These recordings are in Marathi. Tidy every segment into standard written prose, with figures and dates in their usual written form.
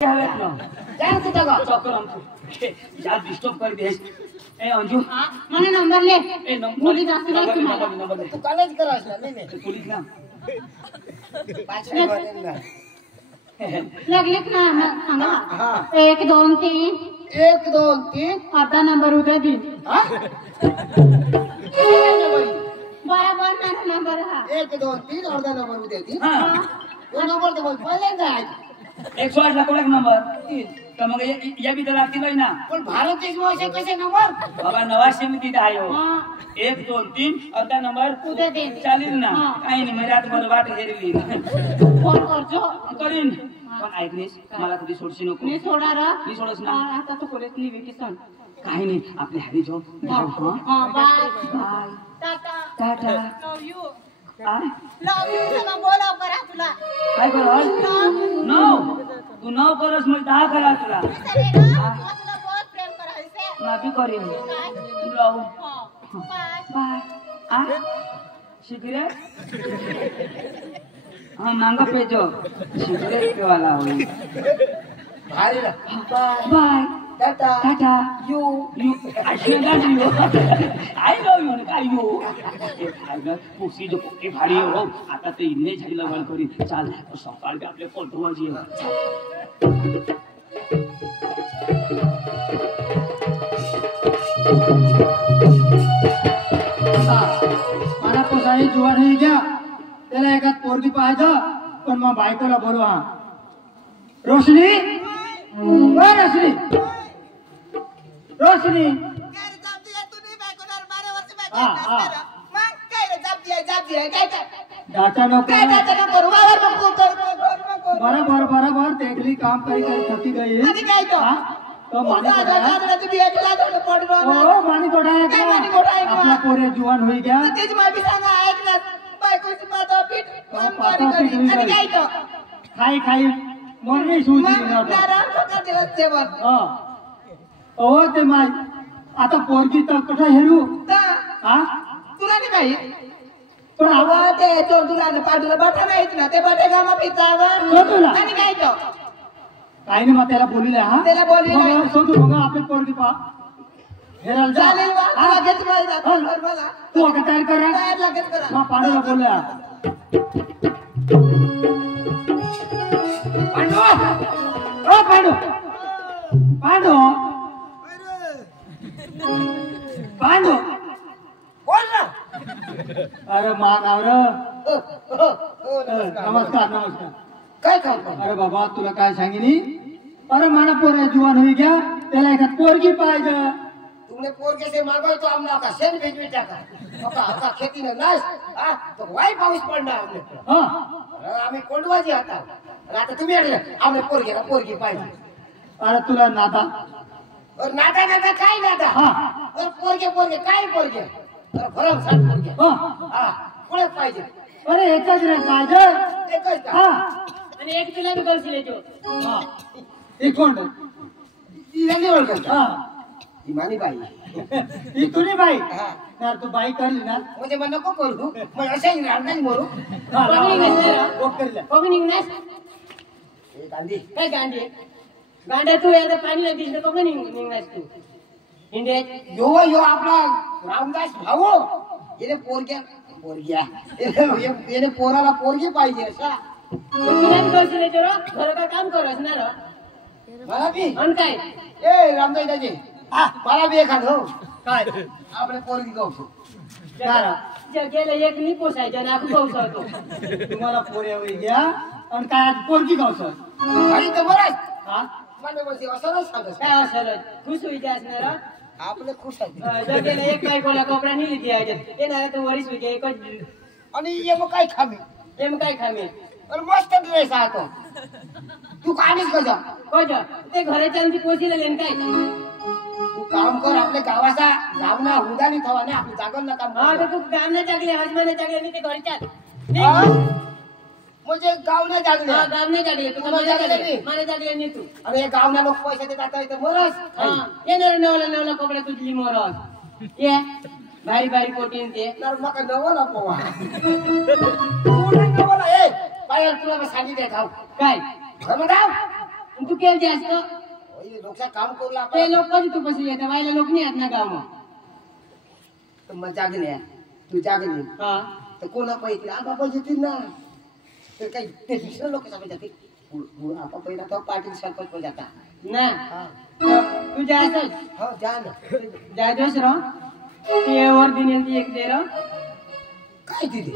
जान तू तक चक्कर हमको यार डिस्टर्ब कर दे ए अंजू મને નંબર લે ए नंबर पुलिस आती नहीं तुम्हारा नंबर दे तू कॉलेज करास ना नहीं नहीं पुलिस ना पाचवी भरेल लगले ना सांगा हां 1 2 3 1 2 3 आता नंबर उद्या दिन हां काय नंबर बराबर ना नंबर हा 1 2 3 अर्धा नंबर उद्या ती हां वो नंबर तो पहिल्यांदा आहे 108 ला कोणा नंबर तर मग या भी तर लागतील ना पण भारत देशवासी कसे नंबर बाबा 900 मी तिथे आहे 1 2 3 अर्धा नंबर उद्या दिन चालेल ना काही नाही मी रातभर वाट हेरली फोन करजो करीन पण ऐकलीस मला कधी सोडशी नको मी सोडणार मी सोडस ना आता तू पोलीस निवेदिसन काही नाही आपले हरी जॉब हां बाय बाय टाटा टाटा लव यू काय लव यू सगळं बोलाव करा तुला काय करल नो तू नो करस मी 10 करा तुला तुला बहुत प्रेम करायचे ना भी करीन काय लव बाय बाय आ सिगरेट हाँ मांगा पेजो सिगरेट के वाला हो भारी ना बाय टाटा टाटा you you I should not you I know you काय you अगं पुसी जो पोटी भारी हो आता ते इन्ने झाडीला वळ करी चाल सकाळ बी आपले पोटवाजी मला पोसाई जुवान हे घ्या त्याला एकात पोरगी पाहिजे पण मग बायकोला बोलवा रोशनी रोशनी रोशनी डाचा नको बराबर बराबर देखली काम करी करी थकी गई तो मानी तोड़ा आपला पोरे जुवान होई गया खाई खाई मोरनी सूजी ओ ते माय आता पोरगी तर कठा हेरू हा तुला नाही माहित पण आवाज ते तुला पाठवलं बाठा माहित ना ते बाठे गामा पितावर तुला आणि काय तो काही नाही मग त्याला बोलिले हा त्याला बोलिले. मग सोडू बघा आपली पोरगी पा हेराल जा चालेल वा हा? लगेच मला बघा तू आता तयार करा तयार लगेच करा मग पांडूला बोलूया पांडू ओ पांडू पांडू पांडू बोल ना अरे मागावर नमस्कार नमस्कार नमस्कार काय काम कर अरे बाबा तुला काय सांगिनी अरे माना पोर जुवान होई गया त्याला एखाद पोरगी पाहिजे तुमने पोर के से मांगो तो हमने का सेन भेज बेटा का का खेती ना नाश हां तो वाई पाऊस पडणार हमने हा आम्ही कोंडवाजी आता आणि आता तुम्ही आले आम्ही पोरगी पाहिजे अरे तुला नाता और नाटा नाटा काय नाटा हा और पोरगे काय पोरगे और भरम सात पोरगे हा हा कोण पाहिजे अरे एकच रे पाहिजे एकच का हा आणि एक तुला बी करशील जो हा एक कोण यांनी ओळखत हा ही मानी बाई ही तुझी बाई हा ना तू बाई करली ना म्हणजे मग नको करू मग अशाही राहणार मरू हा कोणी घेतलं? वोट करल्या कोणी निघणार हे गांधी काय गांडी गांड्या तू आता पाणी नाही दिसलं कोणी निघणार तू इंडिया यो आपला रामदास भाऊ येणे पोरग्या येणे पोराला पोरगी पाहिजे असा तुला बी करशील जो घर का काम कर असणार मला बी आणि काय ए रामदास दाजी मला बी एखाद हो काय आपले पोरगी गावतो गेलं एक नाही पोसायचं ना खूप पावसावतो तुम्हाला पोऱ्या होई गया आणि काय आज पोरगी गावसर आणि तर बरं हा मला म्हणजे असं नाही सांगत काय असलं खुश होईचे असणार आपले खुश आहे जर गेलं एक काय कोणा कपडा नाही द्यायचे येणार तर वरीच होईचे एकच आणि ये मग काय खामी एम काय खामे आणि मस्त ड्रेस राहतो तू काढीस कसं कोण ते घराच्या आमची पोचीला लेन काय तू काम कर आपल्या गावाचा गावना हुंदानी थवा नाही आपली जागल ना काम हा तर तू गावने टाकले हजमाने टाकले नाही ते घरच्यात हा? म्हणजे गावना जागले गावने टाकले तू तुला टाकले नाही? मला टाकले नाही तू अरे गावना लोक पैसे देतात इथं बरंच हा येणार नवला कपडा तुझली मोरस ये भारी भारी पोटीन ते मका नवला पोवा तुला नवला ए पायल तुला मी सांगितले ठाऊ काय खरं धाव तू केल जास्त लोकचा काम करू ते लागला लोक कधी तू पैसे येतात वायला लोक नाही आहेत ना गावમાં तर मग जागले तू जागली हा तर कोणा पाहिजे आबा पाहिजे ना तर काही ते दुसरं लोक समज जाते आता पहिला तो पाटील सरपंच पण जाता ना तू जायचं हो जा ना जायचोस र ते वर दिनेल ती एक दे र काय तिथे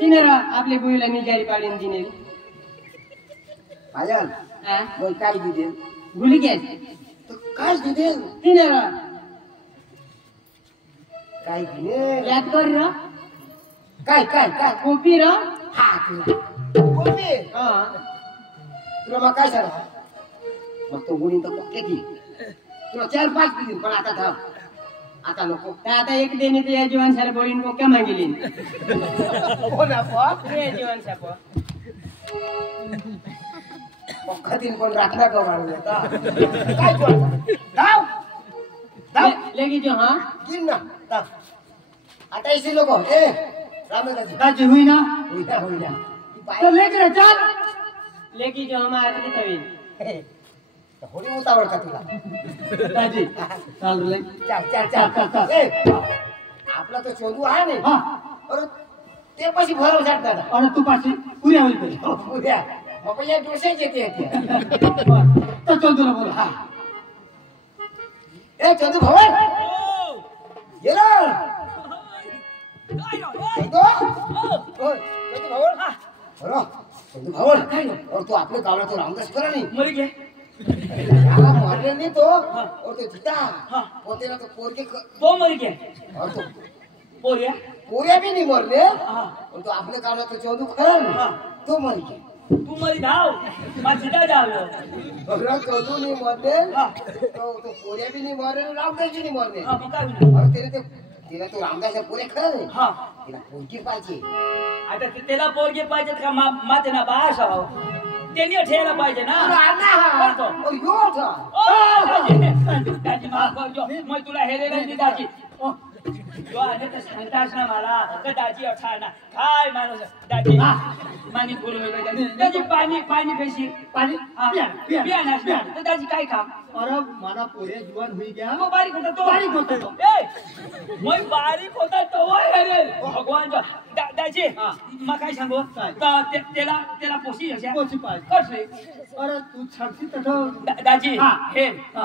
तिने र आपल्या बुईला निजारी पाडीन दिनेल पायल हा मग काय दिले भुली घ्या तर काय दिले तिने र काय दिले याद कर र काय काय काय कोपी र हा तुला कोणी हा तुला मग काय सांगा मग तो गुणी तर किती तुला 4-5 दिली पण आता थांब आता नको आता एक देणे ते या जीवन सारे बोलीन को क्या मांगिली हो ना बाप ते जीवन साप कधी पण राखला का मारून होता काय बोलता धाव धाव लेगी जो हाँ गिन ना धाव आता इसे लोक ए रामदाजी दाजी हुई ना होईना होईना तो लेकर चल लेगी जो हमारे आदमी तभी होडी उतावळ का तुला दाजी चल रे चल चल चल ए आपला तो चोदू आहे नाही हाँ अरे ते पशी भरवशात दादा और तू पासी पूरी होईल पे उद्या मग या डोसे येते तो चल तुला बोल हा ए चंदू भवन गेलो चंदू ओय चंदू भवन हा बरो चंदू भवन काय और तू आपले गावला तो रामदास करा नाही मरी गे याला मारले नाही तो और तो जिता और तेरा तो पोर के वो मरी गे और तो पोरिया पोऱ्या भी नहीं मरले हा और तो आपले गावला तो चंदू खरा हा तो मर गया तू मरी धाव माझा जावलो अरे चंदू नहीं मरले हा तो पोऱ्या भी नहीं मरले रामदास भी नहीं मरले हा मग काय होईल? और तेरा तो रामदास पुरे खरा नाही हा तिला पोरगी पाहिजे आता त्याला पोरगे पाहिजेत का माते ना बास हो त्यांनी ठेवायला पाहिजे ना करतो. दाजी माफ करजो मग तुला हेरेला नाही दाजी जो आले तर सांगतास ना मला तर दाजी अठा ना काय माणूस दाजी मानी बोलू दाजी पाणी पाणी पेशी पानी पिया ना तर दाजी काय काम और माना पूरे जुवान हुई गया तो बारीक होता तो बारीक होता तो. ए मग बारीक होता तो हेरे भगवान दाजी मग काय सांगू काय? तर त्याला पोशी अशा पोची पाय कसले और तू छडसी तठो दाजी हा. हे हा.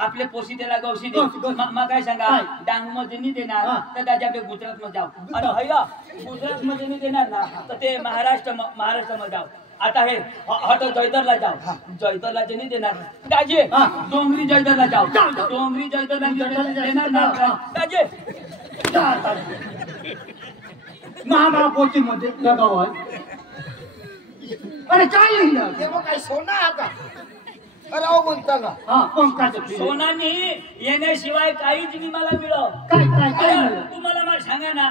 आपले पोशी त्याला गौशी दे गौशी, गौशी. मग काय सांगा काय? डांग मध्ये नाही देणार हा. तर दाजी आपले गुजरात मध्ये जाऊ आणि हैया गुजरात मध्ये नाही देणार ना तर ते महाराष्ट्र मध्ये जाऊ आता हे हटो जयदरला जाऊ जयदरला जे नाही देणार दाजी हा. डोंगरी जयदरला जाऊ जाऊ. डोंगरी जयदरला जयदरला देणार ना हा. दाजी महाबा पोची मध्ये लगाव आहे अरे काय लिहिलं काय सोना आता अरे अहो बोलता का हा पंकाच सोनानी येण्याशिवाय काहीच मी मला मिळव काय काय काय मिळालं? तुम्हाला मला सांगा ना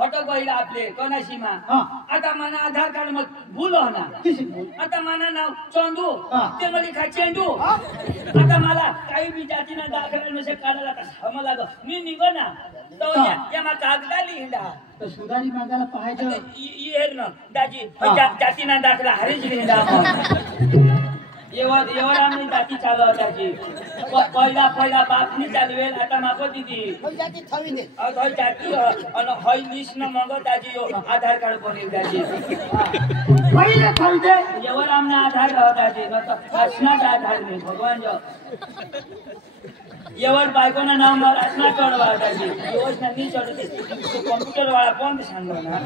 हटक पहिला आपले कोणाशीमा हा. आता मला आधार कार्ड मग भूल हो ना किसी बोल आता मला नाव चंदू हा. ते मला काय चेंडू आता मला काही बी जातीना दाखला नसे काढायला का मला मी निघ ना तो हा. या मा कागदा लिहिला तर सुधारी मागायला पाहायचं येर ना दाजी हा. जातीना दाखला हरीच लिहिला एवढ आम्ही जाती चालव त्याची पहिला बापनी चालवेल आता मागो दिदी जाती थवी दे जाती हय लिस्ट न मग त्याची आधार कार्ड बनेल त्याची पहिले खालते एवढ आमने आधार त्याची असणार आधार नाही भगवान जो एवढ बायकोना नाव मला असणार चढवा त्याची योजना नाही चढते कॉम्प्युटर वाला पण सांगो ना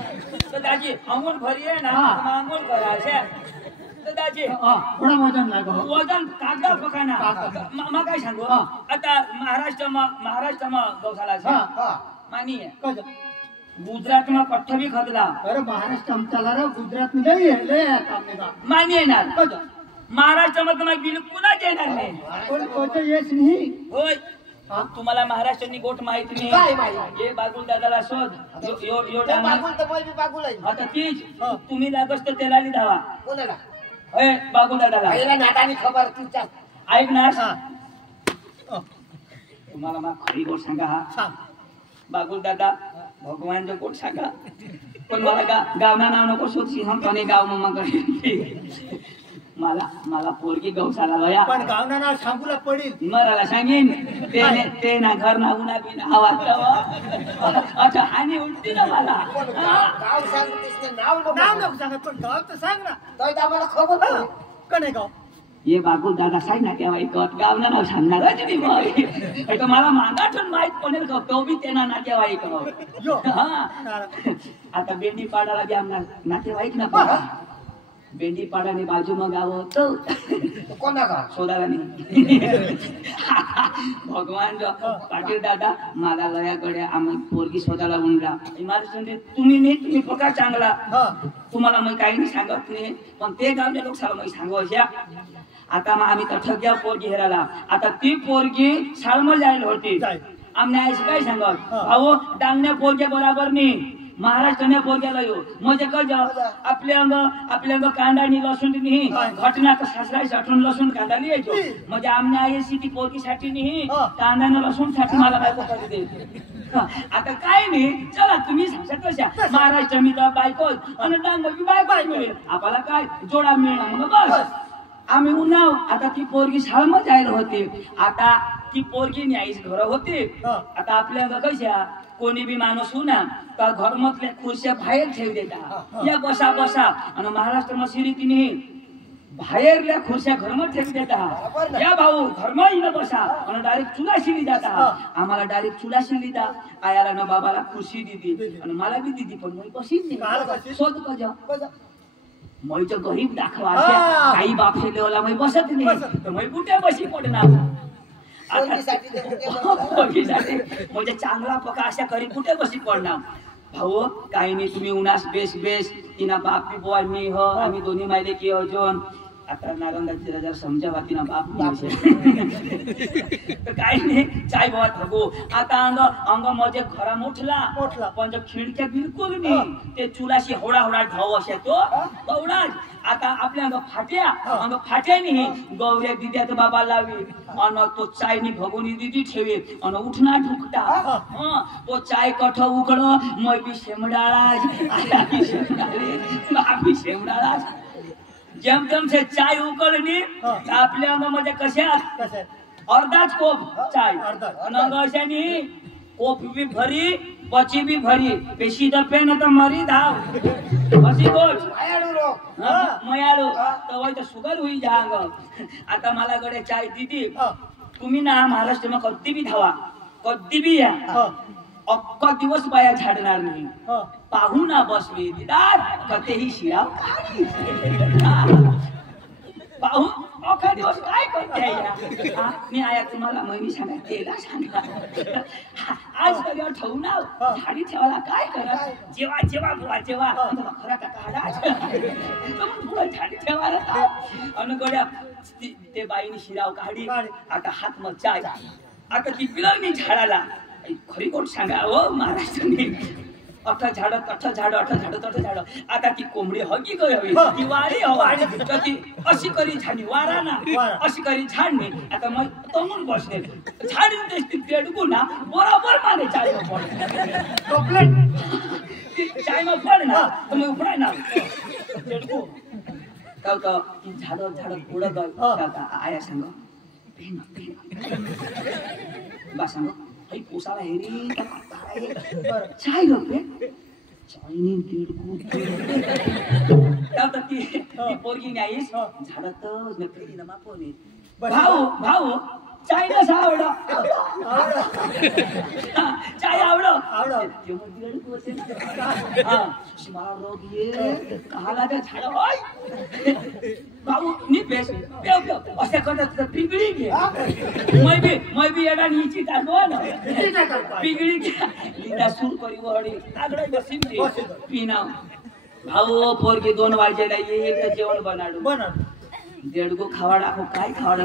तर त्याची अंगून भरी आहे ना अंगून करायचे दाजी थोडा वजन लागो वजन कागदा पकाना मग काय सांगू आता महाराष्ट्रमा गौशाला છે मानी कज गुजरातમાં કઠ્ઠ भी ખતલા अरे महाराष्ट्र आमच्याला रे गुजरात मध्ये लय कामने का मानी येणार कज महाराष्ट्रामध्ये तुम्हाला बिलकुलच येणार नाही पण कज येस नाही होय तुम्हाला महाराष्ट्राची गोट माहिती काय नाही माहिती? हे बागुल दादाला शोध यो ते बागुल तर मोय बी बागुल आहे आता तीच तुम्ही लागस तर त्याला धावा कोणाला ए बागुल दादाला पहिला नाटाने खबर तुझ्या ऐक ना तुम्हाला मग खरी गोष्ट सांगा हा बागुल दादा भगवान जो गोष्ट सांगा पण मला गावना नाव नको शोधशी हम कोणी गाव मग मला पोरगी गौशाला लया पण गावना नाव सांगूला पडेल मराला सांगेन ते ना घर ना उन्हा बिना आवाज अच्छा हानी उलटी ना मला गाव सांगतेस ते नाव नाव नको सांगत पण गाव तर सांग ना तो आम्हाला खबर नाही. कणे गाव ये बाबू दादा सांग ना तेव्हा एक गावना नाव सांगणारच नाही मग एक मला मागाठून माहित पडेल का तो बी त्यांना नातेवाईक यो हा आता बेंडी पाडाला बी आमना नातेवाईक ना पहा बेंडी पाडाने बाजू मग गाव होतं कोणा गाव शोधायला नाही भगवान जो पाटील दादा मला लयाकडे आम्ही पोरगी शोधायला उंडला महाराष्ट्र तुम्ही नाही तुम्ही पका चांगला तुम्हाला मग काही नाही सांगत नाही पण ते गावच्या लोक साला मग सांगू अशा आता मग आम्ही तर ठग्या पोरगी हेराला आता ती पोरगी शाळेमध्ये जायला होती आमने आईशी काय सांगत भाऊ डांगण्या पोरगे बरोबर नाही महाराष्ट्राने पोरग्याला येऊ म्हणजे काय आपल्या अंग कांदा लसूण नाही घटना सासरा साठून लसूण कांदा लिहायचो म्हणजे आमने आईशी ती पोरगीसाठी नाही कांदा लसूण साठी मला बायको कधी दे आता काय नाही चला तुम्ही सांगता कशा महाराष्ट्र मी तर बायको आणि डांग बायको मिळेल आपल्याला काय जोडा मिळणार मग बस आम्ही उन्हाव आता ती पोरगी शाळेमध्ये जायला होते आता ती पोरगी न्यायच घर होते आता आपल्या कशा कोणी बी माणूस होना तर घर मधल्या खुर्च्या बाहेर ठेव देता या बसा बसा आणि महाराष्ट्र मध्ये तिने बाहेरल्या खुर्च्या घरमध्ये ठेवी देता या भाऊ घरमध्ये बसा आणि डायरेक्ट चुला शिली जाता आम्हाला डायरेक्ट चुला शिली दा आयाला ना बाबाला खुर्ची दिली आणि मला बी दिली पण मी बशीच नाही शोध का मैं तो गरीब दाखवा काही बाप शेलेवाला मैं बसत नाही तर मैं कुठे बशी पडणार म्हणजे चांगला पका अशा करी कुठे बशी पडणार भाऊ काही नाही तुम्ही उन्हास बेस बेस तिना बाप बी बोय मी हो आम्ही दोन्ही मायले की अजून आता नारंगाची जरा समजावा तिना बाप तर काही नाही चाय बाबा थगो आता अंग माझे घरा मोठला पण खिडक्या बिलकुल नाही ते चुलाशी होडा होडा ढाव असे तो तेवढाच आता आपल्या अंग फाट्या नाही गौऱ्या दिद्या तर बाबा लावी आणि तो चायनी भगोनी दिदी ठेवे आणि उठना ढुकटा तो चाय कठ उकड मै बी शेमडाळा जम जम से चाय उकळली आपल्या अंगामध्ये कशा अर्धाच कोप चाय अशानी कोप बी भरी पची बी भरी पेशी दपे न तर मरी धाव अशी गोष्ट मयाळू तर शुगर होई जा अंग आता मला कडे चाय दिदी तुम्ही ना महाराष्ट्र में कधी बी धावा कधी बी या अक्का दिवस बाया झाडणार नाही पाहू ना बसवे दिदार कतेही शिराव पाहू अख्खा दिवस काय करते मी आया तुम्हाला महिनी सांगा तेला सांगा आज कधी ठेवू ना झाडी ठेवायला काय करा जेव्हा जेव्हा बुवा जेव्हा खरा काढा झाडी ठेवायला आणि गोड्या ते बाईने शिराव काढी आता हात मग चाय आता ती पिळवणी झाडाला खरी गोष्ट सांगा ओ महाराष्ट्राने अठा झाड आता ती कोंबडी हगी गई हवी ती वारी हवा ती अशी करी झाडी वारा ना अशी करी झाडणे आता मग तमून बसले झाडी दिसती पेडगू ना बरोबर माने चाय पड चाय मग पड ना तुम्ही उपडाय ना पेडगू तो झाड पुढं गय आया सांग बा सांग पोसाला हेरी चाय रुपये चायनी ती पोरगी नाहीस झाडतच नकली नमा पोरी भाऊ चाय न आवड चाय आवड मला रोग ये कहाला त्या झाड भाऊ नी बेस अशा करतात पिगळी घे मै बी एडा नीची टाकवा ना पिगळी घ्या लिदा सूर करी वडी आगडा बसीन दे पिना भाऊ पोरगी 2 वाजेला येईल तर जेवण बनाडू देडगो खावाडा हो काय खावाडा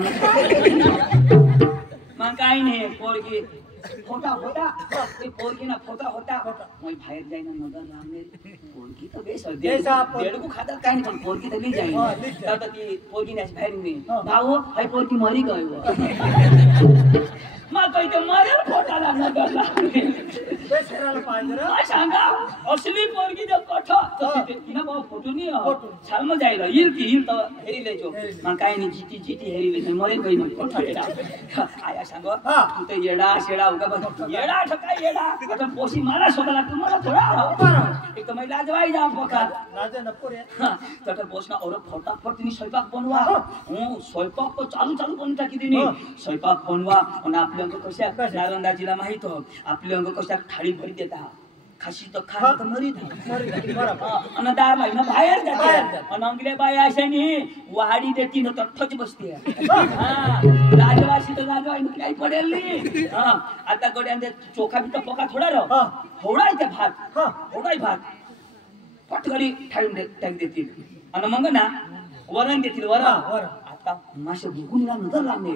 मग काय नाही पोरगी फोटा ते पोरगी ना फोटा मग बाहेर जाईन नगर लांबे पोरगी तर बेस देडगो खातात काय नाही पण पोरगी तर नाही जाईन तर ती पोरगी नाही बाहेर नाही भाऊ हाय पोरगी मरी गयो मग काही ते मरेल पोटाला नगरला ते शेराला पाहिजे रे. काय सांगा असली पोरगी जर कठ तिनं भाऊ फोटो नाही छान मग जायला येईल की येईल तर हेरी लेजो मग काय नाही जिती हेरी लेजो मरेल काही नाही कठ येडा आया सांगो तू तर येडा शेडा उगा बस येडा ठकाय येडा आता पोशी मला शोधा लागतो मला थोडा एक तर मला लाजवाई जा पोका राजा नको रे. तर पोसना और फटाफट तिने स्वयंपाक बनवा स्वयंपाक तो चालू बनवून टाकी तिने स्वयंपाक बनवा आणि आपले अंक कशा नारंदाजीला माहित हो आपले अंक कशा थाळी भरी देता खाशी तर खा तर मरी आणि दार लाईन बाहेर जाते आणि अंगल्या बाई अशाने वाडी देती न तठ्ठच बसते लाजवाशी तर लाजवाई काही पडेल नाही आता गड्यांचे चोखा बी तर पोका थोडा राव होडायचे भात होडाय भात पटकरी ठाळून टाक देतील आणि मग ना वरण देतील वरण आता मासे भुकून नजर लागले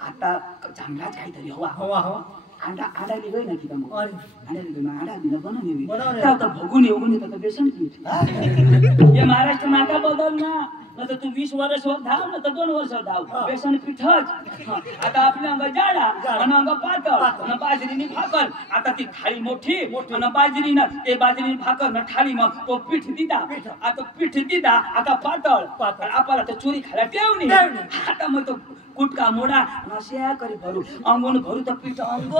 आता चांगलाच काहीतरी हवा अंडा लिहाय ना तिथं मग अंडा दिला बनवले आता भगून येऊन येतात बेसन पीठ हे महाराष्ट्र माता बदल ना तर तू 20 वर्ष धाव ना तर 2 वर्ष धाव बेसन पीठच आता आपल्या अंग जाडा आणि अंग पातळ आणि बाजरीनी भाकर आता ती थाळी मोठी आणि बाजरीनं ते बाजरीनी भाकर ना थाळी मग तो पीठ दिदा आता पीठ दिदा आता पातळ आपल्याला तर चोरी खायला ठेवणी आता मग तो कुटका मोडा नशा करी भरू अंगून भरू तर पीठ अंग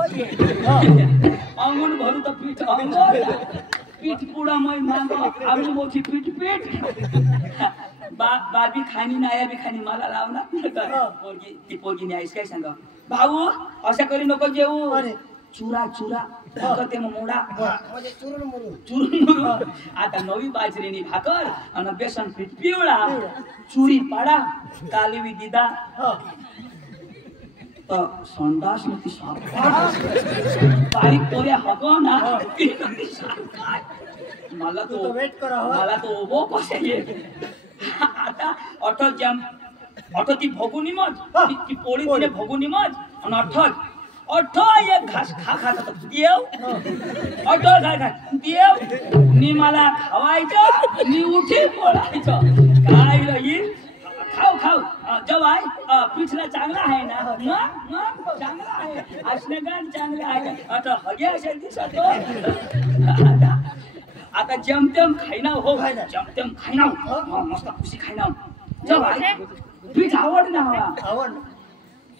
अंगून भरू तर पीठ अंग पीठ पुडा मै मांग आपली मोठी पीठ बाबी खाणी नाया बी खाणी मला लावणार पोरगी ती पोरगी न्यायस काय सांगा भाऊ अशा करी नको जेवू चुरा ते मोडा म्हणजे चुरून मुरू आता नवी बाजरीनी भाकर आणि बेसन पीठ पिवळा चुरी पाडा कालवी दिदा तर संडास नक्की बारीक पोऱ्या हगो ना मला तो ओबो कसे आता ऑटो ती भोगुनी मज ती पोळी तिने भोगुनी मज आणि ऑटो एक घास खा देव ऑटो खा देव नी मला खावायचं नी उठी बोलायचं काय राहील खाऊ जवाय पिछला चांगला आहे ना मग चांगला आहे असणगान चांगला आहे आता हगे असेल दिसत आता जमतेम खाईना हो जमतेम खाईना मस्त खुशी खाईना जवाय पीठ आवड ना आवड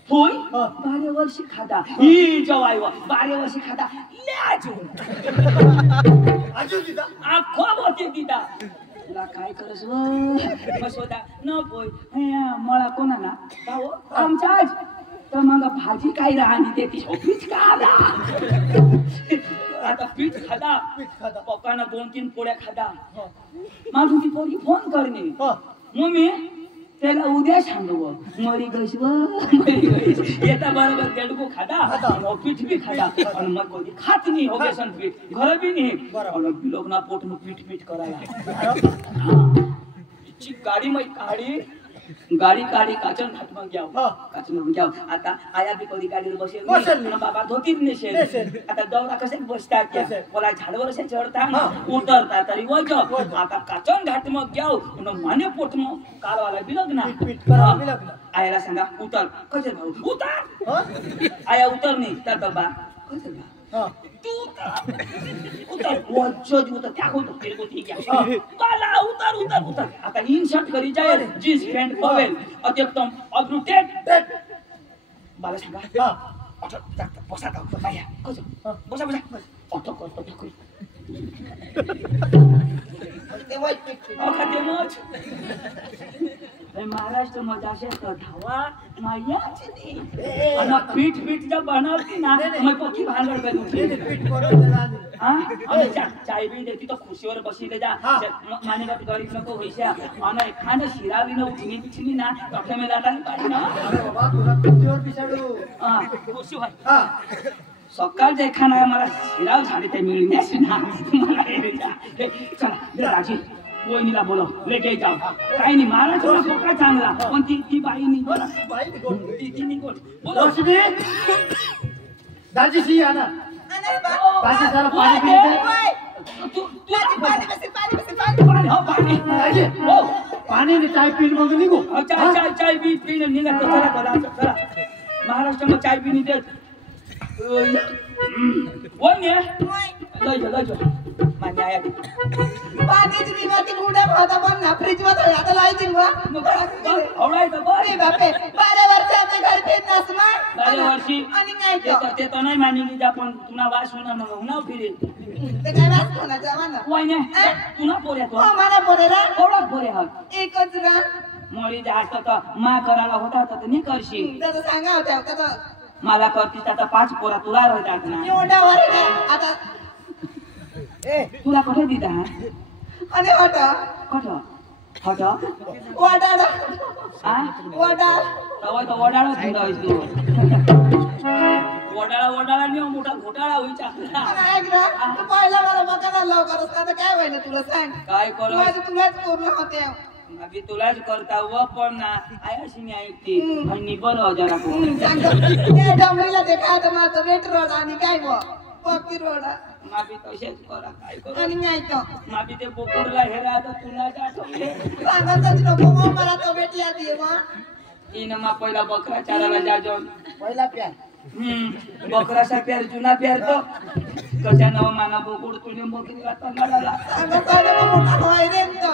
होय 12 वर्षी खाता ही जवाय 12 वर्षी खाता लाजू आजू दिदा आखो बोती दिदा ला काय करस व मसोदा न पोय मला कोणा ना भाऊ आमचाच तर मग भाजी काय राहणी देती पीठ खाला आता पीठ खादा पप्पाना 2-3 पोळ्या खादा माझी ती पोरगी फोन करणे मम्मी त्याला उद्या सांगव मरी गईस येता बरोबर तेडको खादा पीठ बी खादा आणि मग कोणी खात नाही हो बेसन पीठ घर बी नाही लोक ना पोट में पीठ करायला गाडी मग गाडी काचन घाट मग घ्याव आता आया बी कधी गाडीवर बसेल बाबा धोतीत नेसेल आता दौरा कसे बसतात बोला झाडवर असे चढता उतरता तरी वज आता काचन घाट मग घ्याव माने पोट मग कारवाला बिलग ना आयाला सांगा उतर कसे भाऊ उतर आया उतर नाही तर बाबा कसे बा उतर उतर त्या होतो तेरे ठीक आहे बाला उतर आता इनशॉट करी जाय जीन्स पॅन्ट पवेल अत्यंतम अब्रुटेड बाला सांगा बसा बाया कसं बसा ऑटो कर महाराष्ट्र मध्ये असे धावा नाहीच नाही पीठ जब बनवती ना मग पक्की भांगड चाय बी देती तो खुशीवर बसले जा माने गरीब नको व्हायच्या आणि एखादं शिरावी न उठणी पिछली ना डॉक्टर में जाता नाही पाहिजे ना खुशी व्हाय सकाळच्या एखादा मला शिराव झाले ते मिळण्यास ना चला राजी वहिनीला बोला लेटे जाऊ काही नाही महाराष्ट्र सोका चांगला पण ती बाई नाही बोला ती निघोट बोला दाजीशी या ना दाजी जरा पाणी पिते पाणी चाय पिन मग निघू चाय पी निघा चला महाराष्ट्रामा चाय पिनी देत कोण ने लय जा मान्य आया पाण्याची निघाती गुंडा होता पण ना फ्रीज मध्ये आता लायची मग आवडाय तर बघ ए बापे 12 वर्ष आम्ही घर फिरनास मग 12 वर्षी आणि नाही ते तो नाही मानी की आपण तुला वास होणार मग हुना फिरे ते काय वास कोणाचा म्हणा कोण ने तुला पोऱ्या तो हो मला बोलेला कोणा पोऱ्या हा एकच रा मोळी जास्त तर मा करायला होता तर नाही करशील त्याचं सांगा होत्या आता मला करतीस आता 5 पोरा तुला राहतात ना एवढा वर आता ए तुला कुठे दिदा आणि वाटा कुठं हटा वाटाडा आ वाटा तवा तो वडाळा धंदा तू वडाळा नाही मोठा घोटाळा होईचा आणि ऐक ना तू पाहिला मला मकाना लवकर असता काय व्हायला तुला सांग काय करू माझं तुलाच पूर्ण होते अभी तुलाच करता व पण ना आयाशी मी ऐकते आणि बोलव जरा कोण सांगतो ते डमरीला ते काय तर माझं वेट रोड आणि काय पक्की रोड माबी तसेच करा काय करू आणि नाही तो माबी ते बोकडला हेरा आता तुलाच आठवले सांगायचं नको मग मला तो भेट याद ये मग इन मा पहिला बकरा चारायला जाजो पहिला प्यार बकराचा प्यार जुना प्यार तो कशा नव माना बोकुड तुने बकरीला तंगाडाला सांगायचं मोठा होय रे तो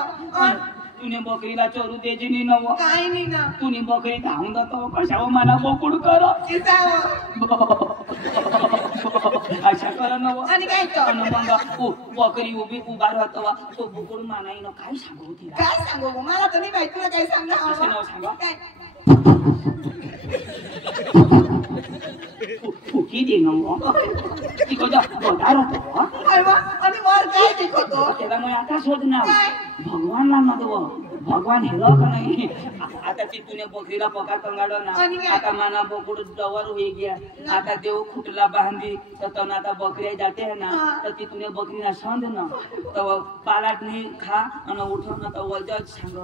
तुने बकरीला चोरू देजी नी नव काय नाही ना तुने बकरी धावून जातो कशावर मला बोकुड कर अशा कर नव आणि काय तो आणि मग बकरी उभी उभा राहतो तो बोकुड मानाई न काय सांगू तिला काय सांगू गं? मला तर नाही माहित तुला काय असं नाव सांगा. काय फुकी दे नव तिकडं बघा राहतो अरे वा, आणि वर काय दिखतो त्याला मग आता शोध ना काय? भगवानला ना देव भगवान हेलो का नाही आता ती तुने बकरीला पका तंगाडो ना आणि काय? आता माना बोकुड जवळ होई गया आता देव खुटला बांधी तर तन आता बकरी जाते है ना हा. तर ती तुने बकरीला सांद ना तर पालाट नी खा आणि उठव ना तर वजच सांग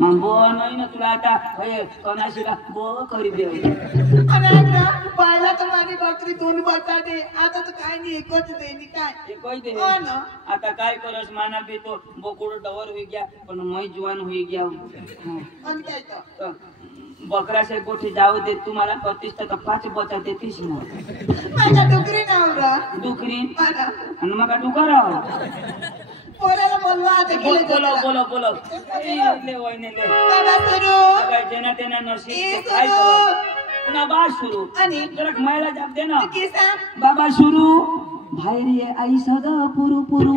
मग बो नाही ना तुला आता हे कनाशीला बो करी दे आणि ऐक ना, पाहिला तर माझी बकरी 2 बटाटे आता तर काय नाही एकच देणी काय हे कोई दे हो ना. आता काय करस माना बी तो बोकुड डवर होई गया पण मै जुवान होई गया आणि काय तो तर बकरा से गोठी जाऊ दे तुम्हाला करतीस तर 5 बचा देतीस ना माझ्या डुकरी नावरा डुकरी मला आणि मग डुकरा पोराला बोलवा आता गेले बोलो ले वहिने ले बाबा सुरू काय जेना तेना नशी ए काय सुरू करत पुन्हा बा सुरू आणि जरा मायला जाप दे ना की सांग बाबा सुरू बाहेर ये आई सदा पुरू पुरू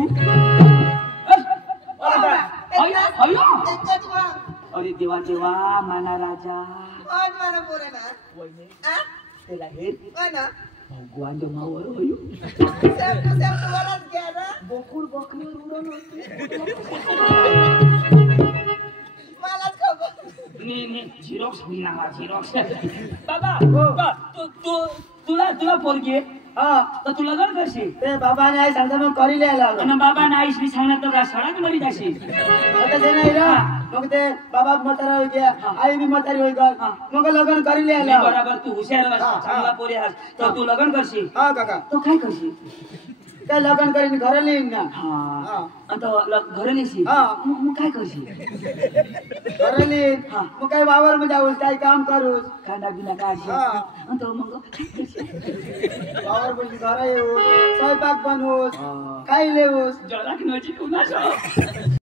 एकच वा अरे देवा देवा माना राजा आज मला पोराला आ त्याला हे ना भगवान जमावर होयो सब पोरालाच घ्या ना बोकुड बकरीवर उडवून मलाच खबर नी झिरोक्स होईल ना झिरोक्स बाबा तुला पोरगी हा तर तू लग्न करशील ते बाबाने आई सांगता मग करी लिहायला लावलं. आणि बाबा नाही मी सांगणार तर सडाच मरी जाशील आता ते नाही रा मग ते बाबा म्हातारा होई गया आई बी म्हातारी होई गया मग लग्न करी लिहायला लावलं. बरोबर तू हुशार आहेस, चांगला पोरी आहेस तर तू लग्न करशील हा काका तो काय करशील काय लग्न करीन घर लिहीन ना हा आता घर नेशील हा. मग काय करशील घर लिहीन मग काय वावर मध्ये जाऊस काय काम करूस कांदा बिना काढशील हा. आणि तो मग काय करशील वावर मध्ये घर येऊस स्वयंपाक बनवूस काय लेऊस जरा की नजीक उन्हाचं